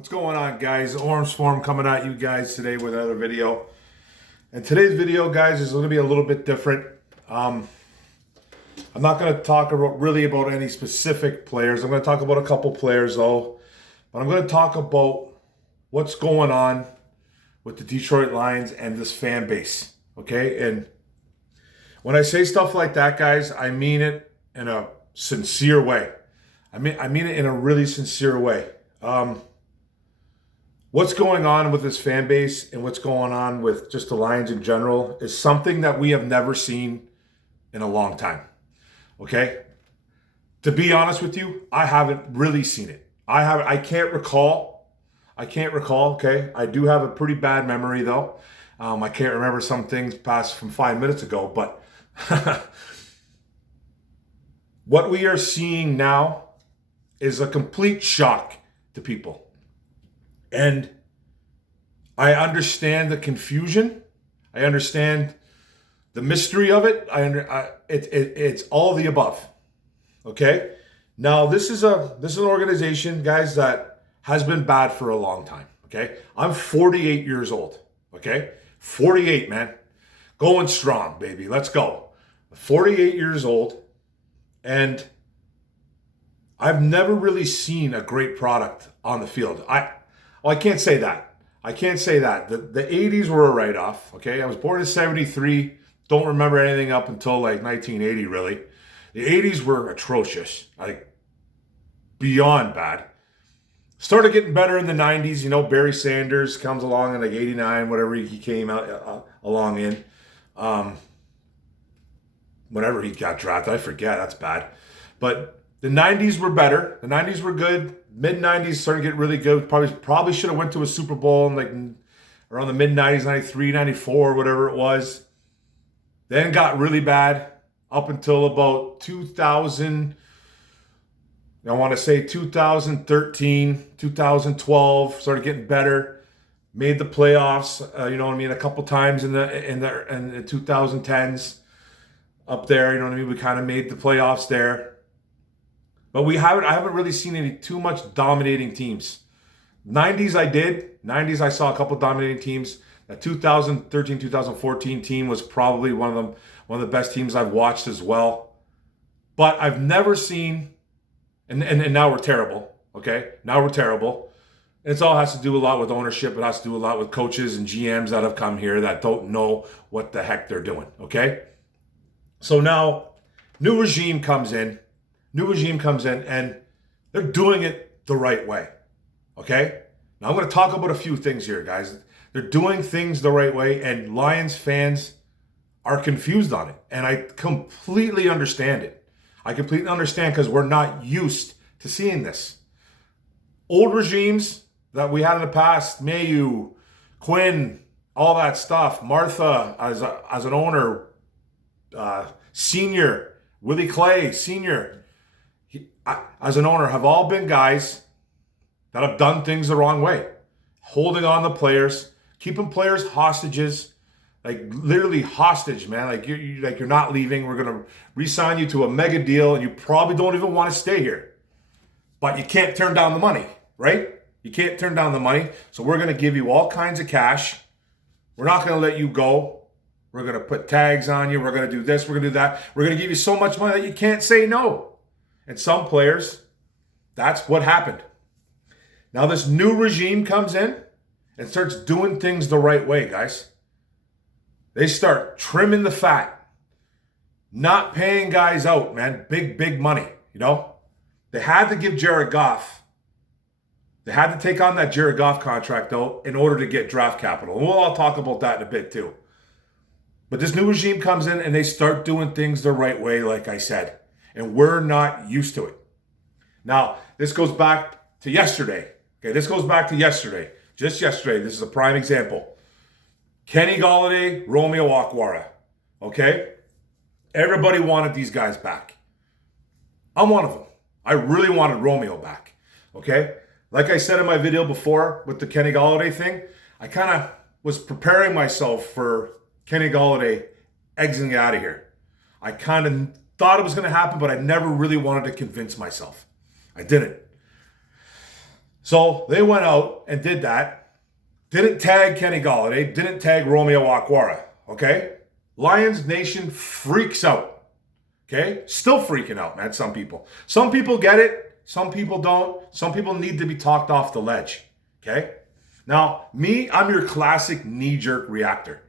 What's going on, guys? Ormsform coming at you guys today with another video. And today's video, guys, is going to be a little bit different. I'm not going to talk really about any specific players. I'm going to talk about a couple players, though. But I'm going to talk about what's going on with the Detroit Lions and this fan base, okay? And when I say stuff like that, guys, I mean it in a sincere way. I mean it in a really sincere way. What's going on with this fan base and what's going on with just the Lions in general is something that we have never seen in a long time. Okay? To be honest with you, I haven't really seen it. I can't recall, okay? I do have a pretty bad memory though. I can't remember some things past from 5 minutes ago, but what we are seeing now is a complete shock to people. And I understand the confusion. I understand the mystery of it. It's all the above. Okay? Now, this is an organization, guys, that has been bad for a long time. Okay? I'm 48 years old. Okay? 48, man. Going strong, baby. Let's go. 48 years old. And I've never really seen a great product on the field. I can't say that. I can't say that. The 80s were a write-off, okay? I was born in 73. Don't remember anything up until like 1980, really. The 80s were atrocious, like beyond bad. Started getting better in the 90s. You know, Barry Sanders comes along in like 89, whatever he came out along in. Whenever he got drafted, I forget. That's bad. But the 90s were better. The 90s were good. Mid-90s started to get really good. Probably should have went to a Super Bowl in like around the mid-90s, 93, 94, whatever it was. Then got really bad up until about 2000. I want to say 2013, 2012. Started getting better. Made the playoffs. You know what I mean? A couple times in the 2010s. Up there, you know what I mean? We kind of made the playoffs there. But I haven't really seen too much dominating teams. 90s I did. 90s I saw a couple dominating teams. That 2013, 2014 team was probably one of the best teams I've watched as well. But I've never seen, and now we're terrible, okay? Now we're terrible. And it all has to do a lot with ownership. It has to do a lot with coaches and GMs that have come here that don't know what the heck they're doing, okay? So now, new regime comes in, and they're doing it the right way, okay? Now I'm going to talk about a few things here, guys. They're doing things the right way, and Lions fans are confused on it, and I completely understand it. I completely understand because we're not used to seeing this. Old regimes that we had in the past, Mayu, Quinn, all that stuff, Martha as an owner, Senior, Willie Clay, Senior, as an owner, have all been guys that have done things the wrong way. Holding on the players, keeping players hostages, like literally hostage, man. Like you're not leaving. We're gonna re-sign you to a mega deal, and you probably don't even want to stay here. But you can't turn down the money, right? You can't turn down the money. So we're gonna give you all kinds of cash. We're not gonna let you go. We're going to put tags on you. We're going to do this. We're going to do that. We're going to give you so much money that you can't say no. And some players, that's what happened. Now this new regime comes in and starts doing things the right way, guys. They start trimming the fat. Not paying guys out, man. Big money, you know. They had to give Jared Goff. They had to take on that Jared Goff contract, though, in order to get draft capital. And we'll all talk about that in a bit, too. But this new regime comes in and they start doing things the right way, like I said. And we're not used to it. Now, this goes back to yesterday. Okay, this goes back to yesterday. Just yesterday. This is a prime example. Kenny Golladay, Romeo Okwara. Okay? Everybody wanted these guys back. I'm one of them. I really wanted Romeo back. Okay? Like I said in my video before with the Kenny Golladay thing, I kind of was preparing myself for Kenny Golladay exiting out of here. I kind of thought it was going to happen, but I never really wanted to convince myself. I didn't. So they went out and did that. Didn't tag Kenny Golladay. Didn't tag Romeo Okwara. Okay? Lions Nation freaks out. Okay? Still freaking out, man, some people. Some people get it. Some people don't. Some people need to be talked off the ledge. Okay? Now, me, I'm your classic knee-jerk reactor.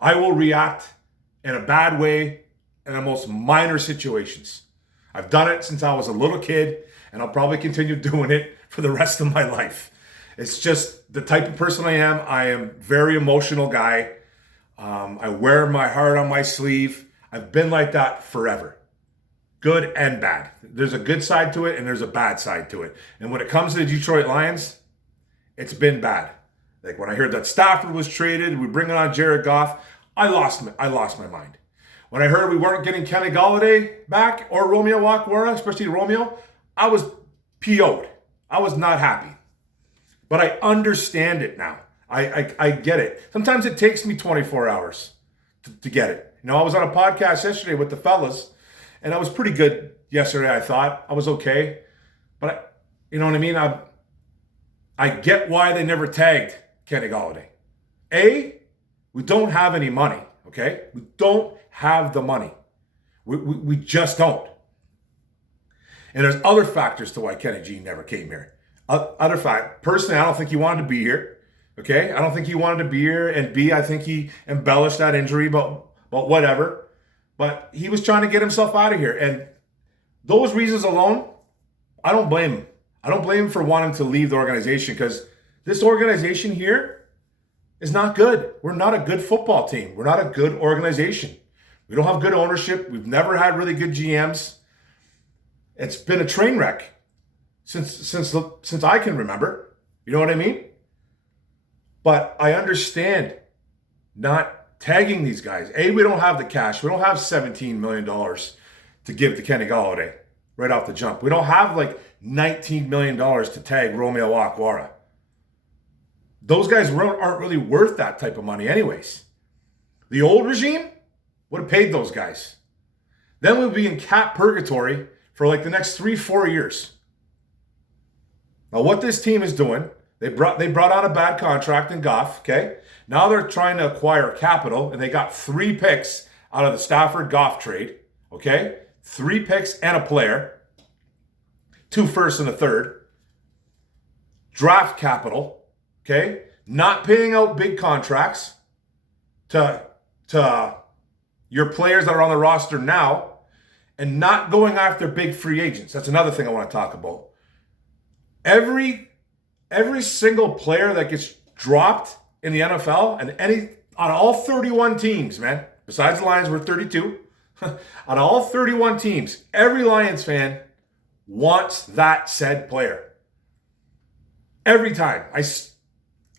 I will react in a bad way in the most minor situations. I've done it since I was a little kid, and I'll probably continue doing it for the rest of my life. It's just the type of person I am. I am a very emotional guy. I wear my heart on my sleeve. I've been like that forever. Good and bad. There's a good side to it and there's a bad side to it. And when it comes to the Detroit Lions, it's been bad. Like when I heard that Stafford was traded, we bring on Jared Goff, I lost my mind. When I heard we weren't getting Kenny Golladay back or Romeo Okwara, especially Romeo, I was PO'd. I was not happy. But I understand it now. I get it. Sometimes it takes me 24 hours to get it. You know, I was on a podcast yesterday with the fellas, and I was pretty good yesterday, I thought. I was okay. But, you know what I mean? I get why they never tagged Kenny Golladay. We don't have any money, okay? We don't have the money. We just don't. And there's other factors to why Kenny G never came here. Other fact, personally, I don't think he wanted to be here. Okay, I don't think he wanted to be here. And B, I think he embellished that injury, but whatever. But he was trying to get himself out of here. And those reasons alone, I don't blame him. I don't blame him for wanting to leave the organization because this organization here is not good. We're not a good football team. We're not a good organization. We don't have good ownership. We've never had really good GMs. It's been a train wreck since I can remember. You know what I mean? But I understand not tagging these guys. We don't have the cash. We don't have $17 million to give to Kenny Golladay right off the jump. We don't have like $19 million to tag Romeo Okwara. Those guys aren't really worth that type of money anyways. The old regime would have paid those guys. Then we'd be in cap purgatory for like the next 3-4 years. Now what this team is doing, they brought on a bad contract in Goff, okay? Now they're trying to acquire capital, and they got 3 picks out of the Stafford Goff trade, okay? 3 picks and a player, 2 firsts and a third. Draft capital, okay? Not paying out big contracts to your players that are on the roster now, and not going after big free agents. That's another thing I want to talk about. Every single player that gets dropped in the NFL and on all 31 teams, man, besides the Lions, we're 32. On all 31 teams, every Lions fan wants that said player. Every time. I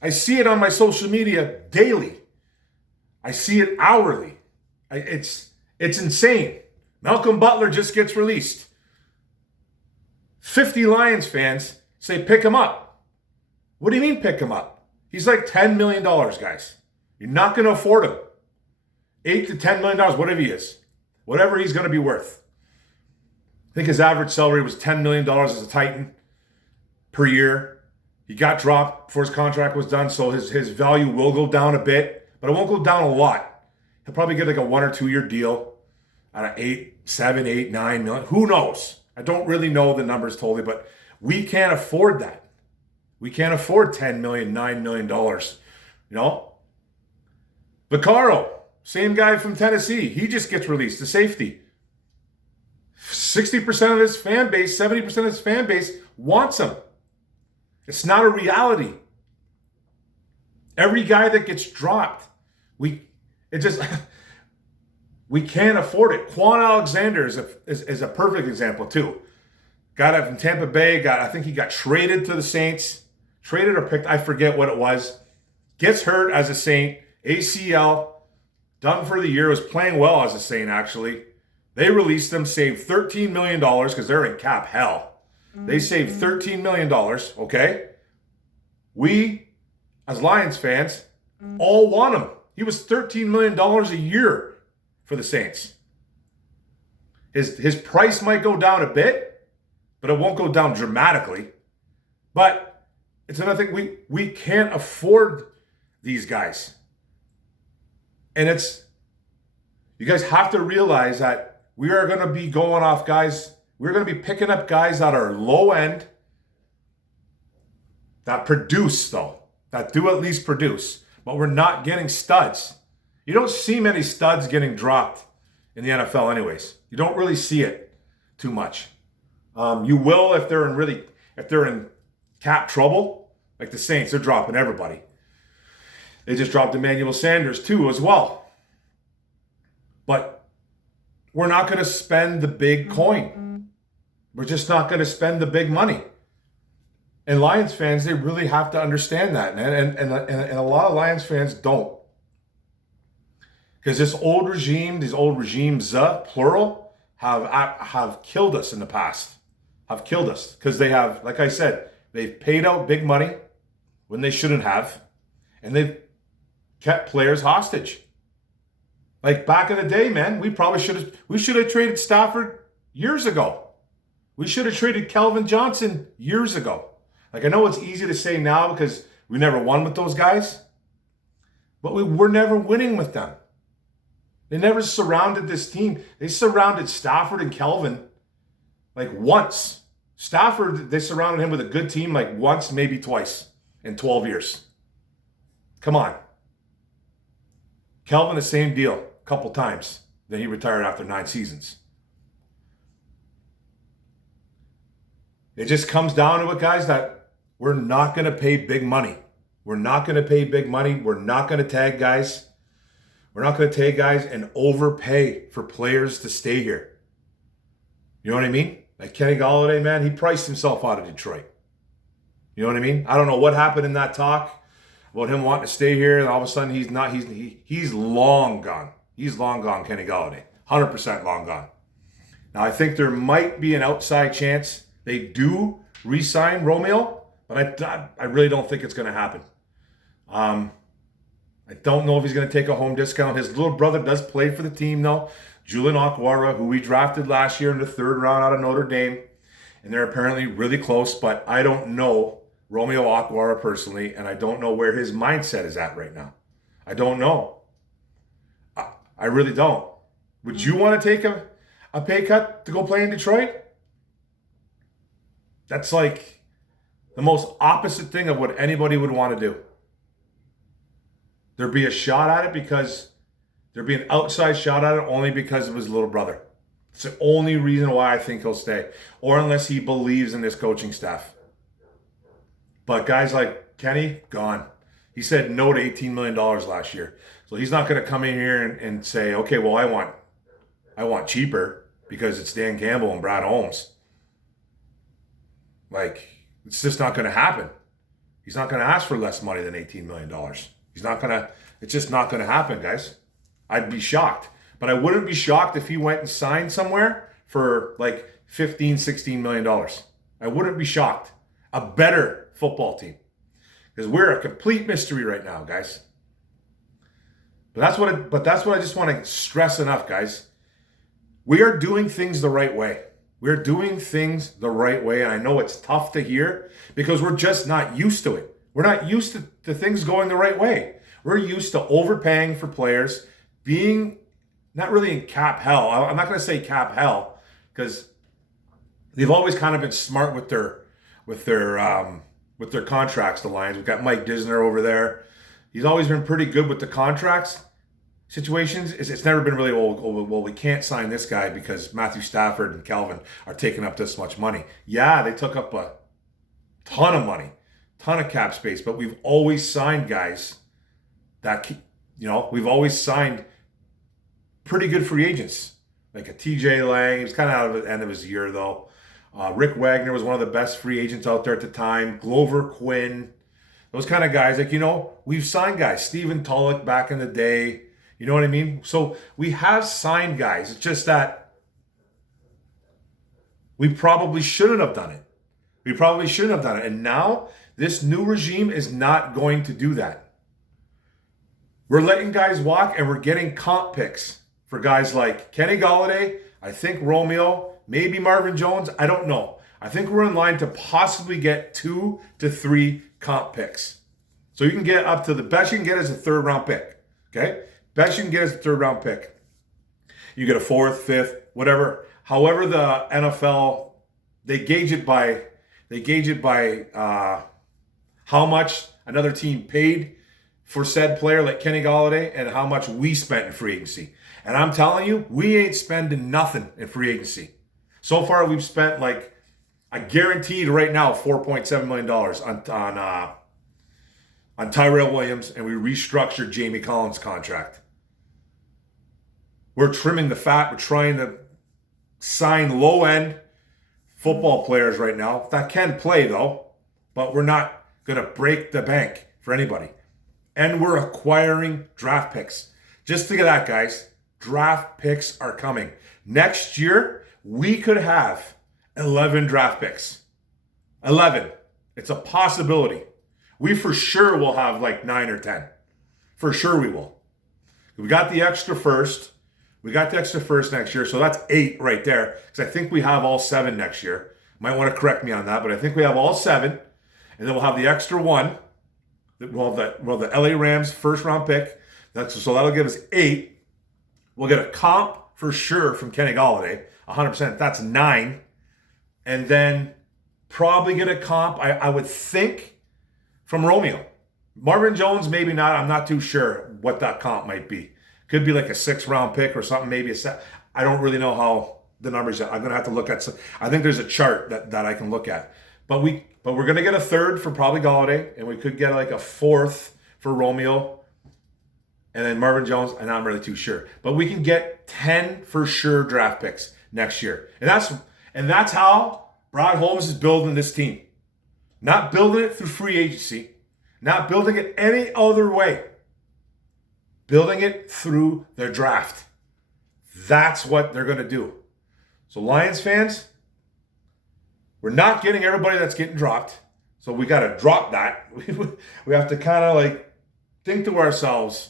see it on my social media daily. I see it hourly. It's insane. Malcolm Butler just gets released. 50 Lions fans say pick him up. What do you mean pick him up? He's like $10 million, guys. You're not going to afford him. $8 to $10 million, whatever he is. Whatever he's going to be worth. I think his average salary was $10 million as a Titan per year. He got dropped before his contract was done, so his value will go down a bit, but it won't go down a lot. He'll probably get like a 1 or 2 year deal out of 7, 8, 9 million. Who knows? I don't really know the numbers totally, but we can't afford that. We can't afford $10 million, $9 million, you know? Vaccaro, same guy from Tennessee. He just gets released, the safety. 60% of his fan base, 70% of his fan base wants him. It's not a reality. Every guy that gets dropped, we can't afford it. Quan Alexander is a perfect example too. Got it from Tampa Bay. I think he got traded to the Saints. Traded or picked, I forget what it was. Gets hurt as a Saint. ACL. Done for the year. Was playing well as a Saint, actually. They released him, saved $13 million because they're in cap hell. They saved $13 million, okay? We, as Lions fans, all want him. He was $13 million a year for the Saints. His price might go down a bit, but it won't go down dramatically. But It's another thing. We can't afford these guys. And you guys have to realize that we are going to be going off guys. We're going to be picking up guys that are low end, that produce though, that do at least produce, but we're not getting studs. You don't see many studs getting dropped in the NFL anyways. You don't really see it too much. You will if they're in cap trouble, like the Saints, they're dropping everybody. They just dropped Emmanuel Sanders too as well. But we're not going to spend the big coin. We're just not going to spend the big money. And Lions fans, they really have to understand that, man. And a lot of Lions fans don't. Because these old regimes, plural, have killed us in the past. Have killed us. Because they have, like I said, they've paid out big money when they shouldn't have. And they've kept players hostage. Like back in the day, man, we should have traded Stafford years ago. We should have traded Calvin Johnson years ago. Like I know it's easy to say now because we never won with those guys, but we were never winning with them. They never surrounded this team. They surrounded Stafford and Calvin like once. Stafford, they surrounded him with a good team like once, maybe twice in 12 years. Come on. Calvin, the same deal, a couple times. Then he retired after 9 seasons. It just comes down to it, guys, that we're not going to pay big money. We're not going to pay big money. We're not going to tag guys. We're not going to tag guys and overpay for players to stay here. You know what I mean? Like Kenny Golladay, man, he priced himself out of Detroit. You know what I mean? I don't know what happened in that talk about him wanting to stay here, and all of a sudden he's long gone. He's long gone, Kenny Golladay. 100% long gone. Now, I think there might be an outside chance they do re-sign Romeo, but I really don't think it's going to happen. I don't know if he's going to take a home discount. His little brother does play for the team, though. Julian Okwara, who we drafted last year in the 3rd round out of Notre Dame. And they're apparently really close, but I don't know Romeo Okwara personally, and I don't know where his mindset is at right now. I don't know. I really don't. Would you want to take a pay cut to go play in Detroit? That's like the most opposite thing of what anybody would want to do. There'd be a shot at it because there'd be an outside shot at it only because of his little brother. It's the only reason why I think he'll stay, or unless he believes in this coaching staff. But guys like Kenny, gone. He said no to $18 million last year. So he's not going to come in here and say, okay, well, I want cheaper because it's Dan Campbell and Brad Holmes. Like, it's just not going to happen. He's not going to ask for less money than $18 million. It's just not going to happen, guys. I'd be shocked. But I wouldn't be shocked if he went and signed somewhere for like $15, $16 million. I wouldn't be shocked. A better football team. Because we're a complete mystery right now, guys. But that's what I just want to stress enough, guys. We are doing things the right way. We're doing things the right way. And I know it's tough to hear because we're just not used to it. We're not used to things going the right way. We're used to overpaying for players, being not really in cap hell. I'm not going to say cap hell because they've always kind of been smart with their contracts, the Lions. We've got Mike Disner over there. He's always been pretty good with the contracts situations. It's never been really, well, we can't sign this guy because Matthew Stafford and Calvin are taking up this much money. Yeah, they took up a ton of money, ton of cap space, but we've always signed guys that, we've always signed pretty good free agents. Like a TJ Lang, he was kind of out of the end of his year though. Rick Wagner was one of the best free agents out there at the time. Glover Quinn, those kind of guys. Like, we've signed guys. Stephen Tulloch back in the day. You know what I mean? So we have signed guys. It's just that we probably shouldn't have done it. And now this new regime is not going to do that. We're letting guys walk and we're getting comp picks for guys like Kenny Golladay, I think Romeo, maybe Marvin Jones. I don't know. I think we're in line to possibly get 2 to 3 comp picks. So you can get up to the best you can get is a 3rd round pick. Okay? Best you can get is a 3rd round pick. You get a 4th, 5th, whatever. However, the NFL, they gauge it by how much another team paid for said player like Kenny Golladay and how much we spent in free agency. And I'm telling you, we ain't spending nothing in free agency. So far, we've spent like, I guaranteed right now, $4.7 million on Tyrell Williams, and we restructured Jamie Collins' contract. We're trimming the fat. We're trying to sign low-end football players right now that can play, though, but we're not going to break the bank for anybody. And we're acquiring draft picks. Just think of that, guys. Draft picks are coming. Next year, we could have 11 draft picks. 11. It's a possibility. We for sure will have like 9 or 10. For sure we will. We got the extra first. We got the extra first next year, so that's 8 right there. Because I think we have all 7 next year. Might want to correct me on that, but I think we have all 7. And then we'll have the extra 1. Well, the LA Rams first round pick. So that'll give us 8. We'll get a comp for sure from Kenny Golladay, 100%. That's 9. And then probably get a comp, I would think, from Romeo. Marvin Jones, maybe not. I'm not too sure what that comp might be. Could be like a 6th round pick or something, maybe a set. I don't really know how the numbers are. I'm going to have to look at some. I think there's a chart that I can look at. But we're going to get a 3rd for probably Golladay, and we could get like a 4th for Romeo, and then Marvin Jones, and I'm really too sure. But we can get 10 for sure draft picks next year. And that's how Brad Holmes is building this team. Not building it through free agency, not building it any other way. Building it through their draft. That's what they're going to do. So Lions fans, we're not getting everybody that's getting dropped. So we got to drop that. We have to kind of like think to ourselves,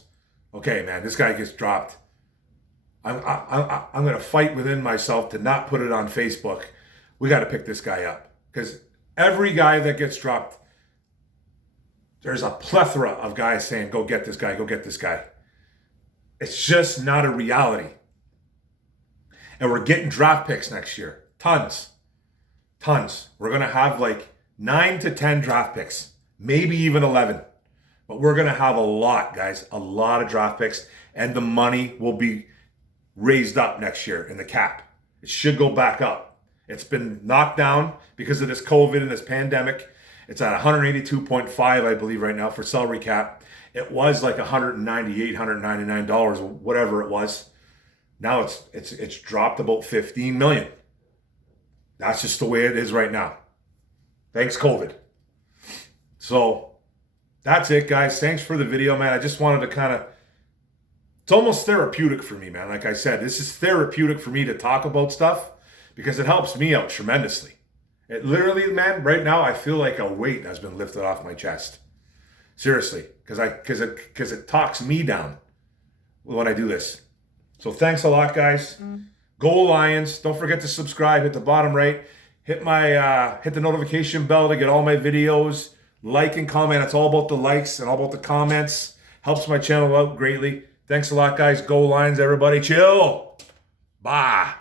okay, man, this guy gets dropped. I'm going to fight within myself to not put it on Facebook. We got to pick this guy up. Because every guy that gets dropped, there's a plethora of guys saying, go get this guy, go get this guy. It's just not a reality. And we're getting draft picks next year. Tons. We're going to have like 9 to 10 draft picks, maybe even 11. But we're going to have a lot, guys, a lot of draft picks, and the money will be raised up next year in the cap. It should go back up. It's been knocked down because of this COVID and this pandemic. It's at 182.5, I believe, right now for salary cap. It was like $198, $199, whatever it was. Now it's dropped about $15 million. That's just the way it is right now. Thanks, COVID. So that's it, guys. Thanks for the video, man. I just wanted to it's almost therapeutic for me, man. Like I said, this is therapeutic for me to talk about stuff because it helps me out tremendously. It literally, man, right now I feel like a weight has been lifted off my chest. Seriously, because it talks me down when I do this. So thanks a lot, guys. Go Lions. Don't forget to subscribe. Hit the bottom right. Hit the notification bell to get all my videos. Like and comment. It's all about the likes and all about the comments. Helps my channel out greatly. Thanks a lot, guys. Go Lions, everybody. Chill. Bye.